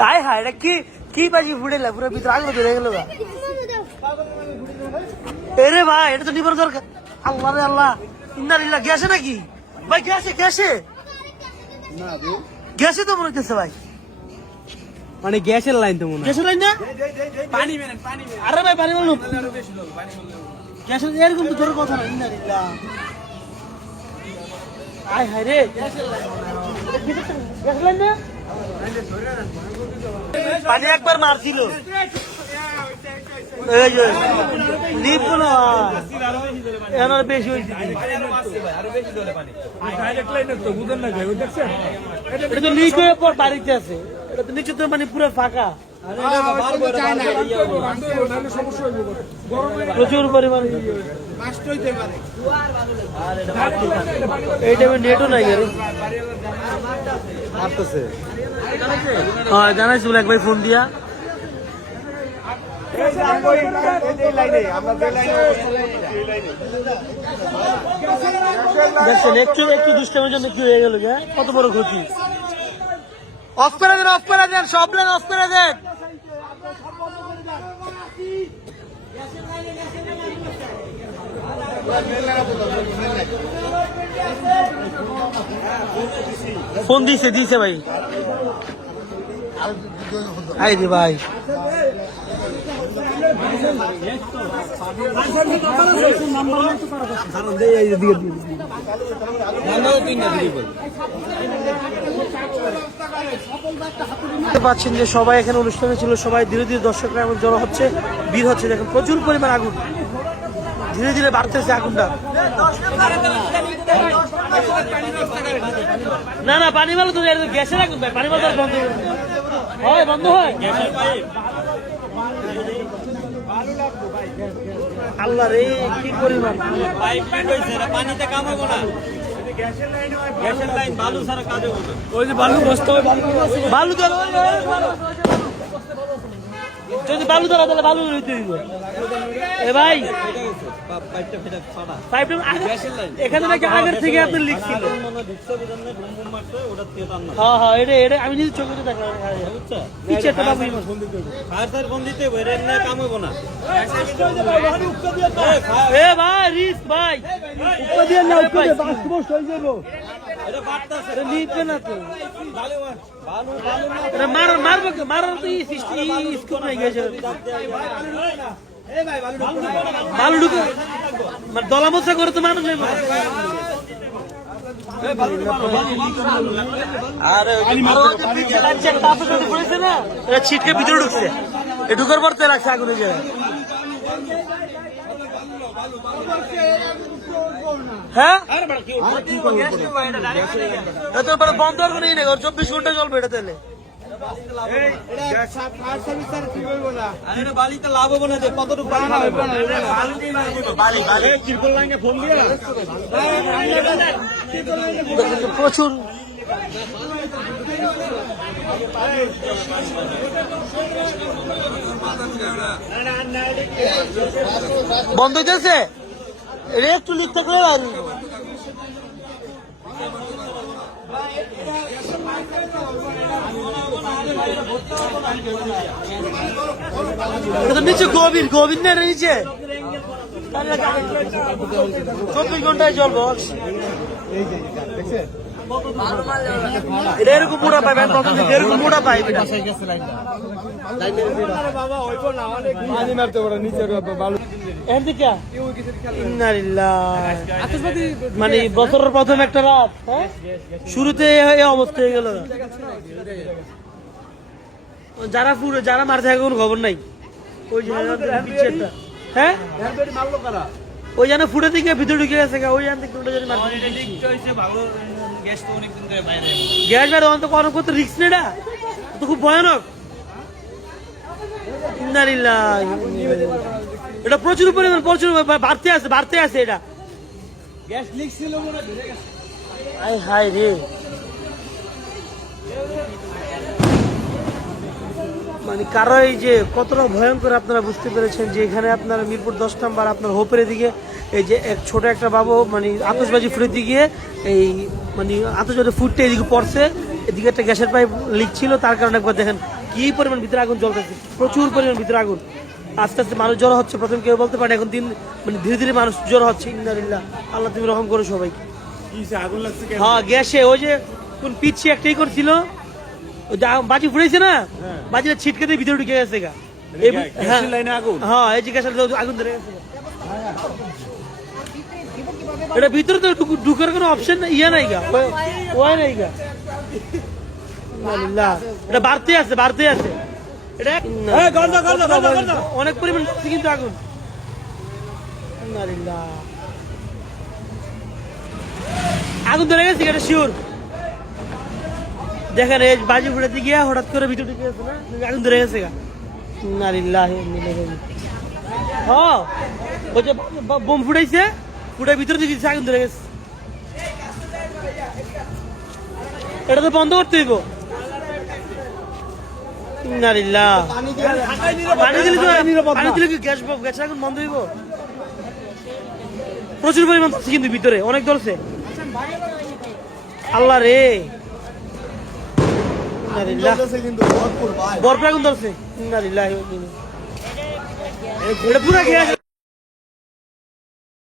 তাই হয় এটা কি কি বাজি ফুটেলা পুরো ভিতরে আগুন ধরে গেল এরে ভাই এটা তো নিবার দরকার আল্লাহ রে আল্লাহ ইন্নালিল্লাহ গ্যাসে নাকি ভাই গ্যাসে গ্যাসে না গ্যাসে তো মনে হচ্ছে ভাই মানে গ্যাসের লাইন তো মনে হয়। গ্যাসের লাইন না পানি মেরেন পানি আরে ভাই পানি বলুন আরো বেশি দাও পানি বললে গ্যাসের এরকম তো ধরে কথা না ইন্নালিল্লাহ আয় হায় রে গ্যাসের লাইন না পানি একবার মারছিল এই যে লিপ না এনার বেশি হইছে আরো বেশি দলে পানি ডাইরেক্ট লাইন তো বুঝেন না ওই দেখছেন এটা তো লিক হয়ে পর বাড়িতে আছে এটা তো নিচে তো মানে পুরো ফাঁকা প্রচুর পরিমাণ এই টাইমে নেটও নাই রে হ্যাঁ জানাইছিল এক ভাই ফোন দিয়া দেখছেন একটু একটু দুষ্টামের জন্য কি হয়ে গেল কত বড় ক্ষতি অফ করে দেন সব লাইন অফ করে দেন ফোন দিছে ভাই আই রে ভাই পাচ্ছেন যে সবাই এখানে অনুষ্ঠানে ছিল সবাই ধীরে ধীরে দর্শকরা এমন জড়ো হচ্ছে ভিড় হচ্ছে দেখেন প্রচুর পরিমাণ আগুন ধীরে ধীরে বাড়তেছে আগুনটা না না পানি ভালো তো গ্যাসের আগুন ভাই পানি ভালো বন্ধ হয় বন্ধ হয় আল্লাহ রে কি পরিমাণ পাইপ বেন্ড হইছে এটা পানিতে কাম হবে না গ্যাসের লাইন বালু সারা কাজ হবে ওই যে বালু বসতে হবে বালু ধরো যদি বালু ধরা তাহলে বালু লইতে দিব এ ভাই পাইপটা ফেটা ছড়া পাইপ এখানে নাকি আগের থেকে আপনি লিখছিল হ্যাঁ হ্যাঁ এটা আমি নিজে চোখে দেখলাম পিছে একটা বাবু ফায়ার সার ফোন দিতে হবে এর না কাম হবে না এ ভাই রিস্ক ভাই উপর দিয়ে না উপর দিয়ে বাস বস হয়ে যাবে এটা বাড়তাছে এটা নিতে না তো বালু বালু না এটা মারার তো স্কোপ নাই গেছে এ ভাই বালু ঢুকে মানে দলামচা করে তো মানুষ ছিটকে ভিতরে ঢুকছে ঢুকার পর তো লাগছে আগুনে যায় হ্যাঁ বন্ধ আর নেই 24 ঘন্টা চলবে এটা তাহলে বালিতে লাভ হবে না যে কতটুকু প্রচুর বন্ধ হইতেছে এটা একটু লিক থাকলে নিচে গভীর না নিচে 24 ঘন্টায় চলবো এটা এরকম মোটা পাইবে এরকম মোটা পাইবে মানে বছরের প্রথম একটা রাত শুরুতে অবস্থা হয়ে গেল যারা মার থাকে কোনো খবর নাই ওই হ্যাঁ ওই জানে ফুটে দিকে ভিতরে ঢুকে গেছে ওই জান থেকে গ্যাস বাইরে অন্ত কোনো কত রিস্ক নেই তো খুব ভয়ানক এটা প্রচুর পরিমাণ প্রচুর বাড়তে আছে এটা গ্যাস লিক ছিল মনে হায় হায় রে মানে কারো এই যে কতটা ভয়ঙ্কর আপনারা বুঝতে পেরেছেন যে এখানে আপনার মিরপুর 10 নম্বর আপনার হোপের দিকে এই যে এক ছোট একটা বাবু মানে আতশবাজি ফুটে গিয়ে এই মানে আতশবাজি ফুটতে এদিকে পড়ছে এদিকে একটা গ্যাসের পাইপ লিক ছিল তার কারণে একবার দেখেন কি কি পরিমাণ ভিতরে আগুন জ্বলতেছে, প্রচুর পরিমাণ ভিতরে আগুন। আস্তে আস্তে মানুষ জড়ো হচ্ছে, প্রথম কেউ বলতে পারে, এখন দিন মানে ধীরে ধীরে মানুষ জড়ো হচ্ছে। ইন্নালিল্লাহ, আল্লাহ তুমি রহম করো সবাইকে। আগুন লাগছে কেন? হ্যাঁ গ্যাসে ওই যে কোন পিচ্ছি একটাই করছিল, ওই যে বাজি ফুটাইছে না, বাজিটা ছিটকে দিয়ে ভিতরে ঢুকে গেছে গা। গ্যাসের লাইনে আগুন? হ্যাঁ এই যে গ্যাসের আগুন ধরে গেছে গা। এটা ভিতরে তো ঢুকার কোনো অপশন ইয়া নাই গা, ওয়া নাই গা। ইন্নালিল্লাহ, এটা বাড়তে আছে, বাড়তে আছে। এটা অনেক পরিমাণ কিন্তু আগুন। ইন্নালিল্লাহ, আগুন ধরে গেছে এটা শিওর। দেখেন এই বাজি ফুটাতে গিয়া হঠাৎ করে ভিতরে ঢুকে গেছে না, আগুন ধরে গেছে গা। ইন্নালিল্লাহ, হ্যাঁ ওই যে বোম ফুটাইছে, ফুটাই ভিতরে দিয়েছে, আগুন ধরে গেছে। এটা তো বন্ধ করতে হইব। ইন্নালিল্লাহ, পানি দিলে কি গ্যাস আগুন বন্ধ হইব? প্রচুর পরিমাণ কিন্তু ভিতরে অনেক ধরছে। আল্লাহ রে, ভরপুর আগুন ধরছে। ইন্নালিল্লাহ, এটা পুরা খেয়ে